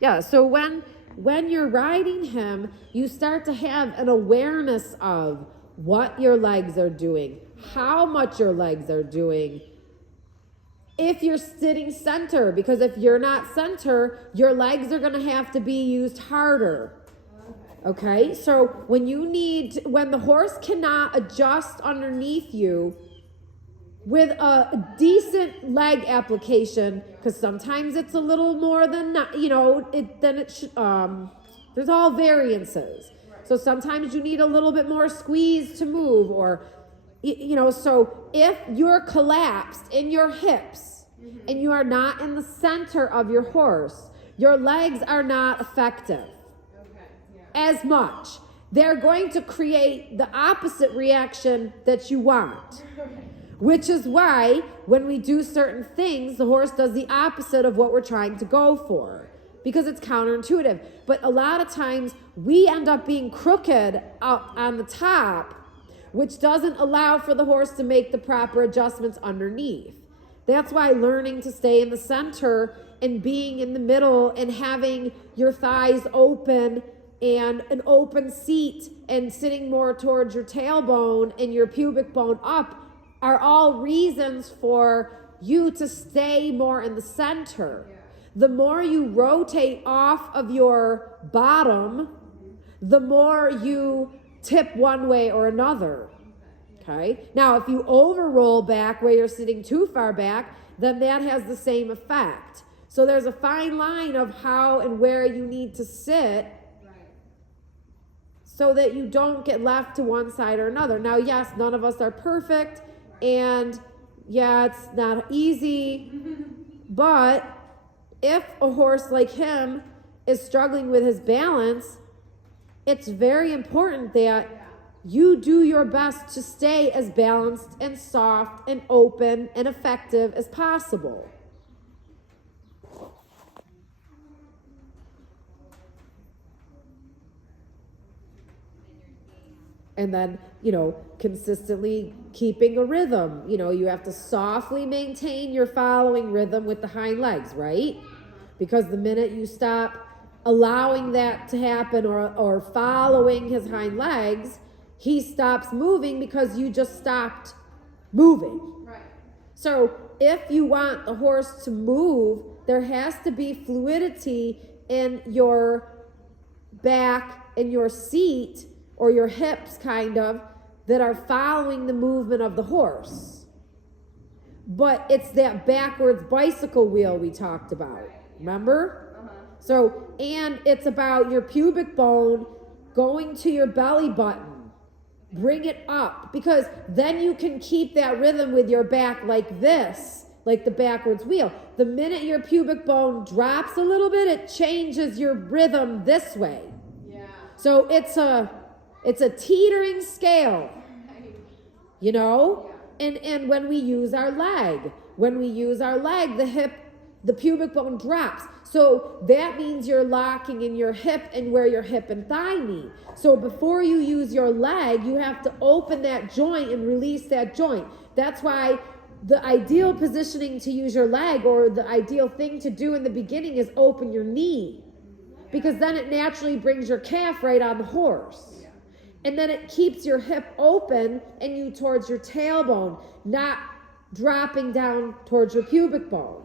Yeah, so when you're riding him, you start to have an awareness of what your legs are doing, how much your legs are doing. If you're sitting center, because if you're not center, your legs are going to have to be used harder. Okay, so when the horse cannot adjust underneath you with a decent leg application, because sometimes it's a little more than there's all variances. So sometimes you need a little bit more squeeze to move, or so if you're collapsed in your hips and you are not in the center of your horse, your legs are not effective as much. They're going to create the opposite reaction that you want. Which is why when we do certain things, the horse does the opposite of what we're trying to go for, because it's counterintuitive. But a lot of times we end up being crooked up on the top, which doesn't allow for the horse to make the proper adjustments underneath. That's why learning to stay in the center and being in the middle and having your thighs open and an open seat and sitting more towards your tailbone and your pubic bone up are all reasons for you to stay more in the center. The more you rotate off of your bottom, the more you tip one way or another. Okay? Now, if you over-roll back where you're sitting too far back, then that has the same effect. So there's a fine line of how and where you need to sit so that you don't get left to one side or another. Now, yes, none of us are perfect, and yeah, it's not easy, but if a horse like him is struggling with his balance, it's very important that you do your best to stay as balanced and soft and open and effective as possible. And then, consistently keeping a rhythm. You have to softly maintain your following rhythm with the hind legs, right? Because the minute you stop allowing that to happen or following his hind legs, he stops moving because you just stopped moving. Right. So if you want the horse to move, there has to be fluidity in your back and your seat, or your hips kind of, that are following the movement of the horse. But it's that backwards bicycle wheel we talked about. Remember? So, and it's about your pubic bone going to your belly button. Bring it up, because then you can keep that rhythm with your back like this, like the backwards wheel. The minute your pubic bone drops a little bit, it changes your rhythm this way. Yeah. So it's a teetering scale, and when we use our leg, the pubic bone drops. So that means you're locking in your hip and where your hip and thigh meet. So before you use your leg, you have to open that joint and release that joint. That's why the ideal positioning to use your leg, or the ideal thing to do in the beginning, is open your knee, because then it naturally brings your calf right on the horse. And then it keeps your hip open and you towards your tailbone, not dropping down towards your pubic bone.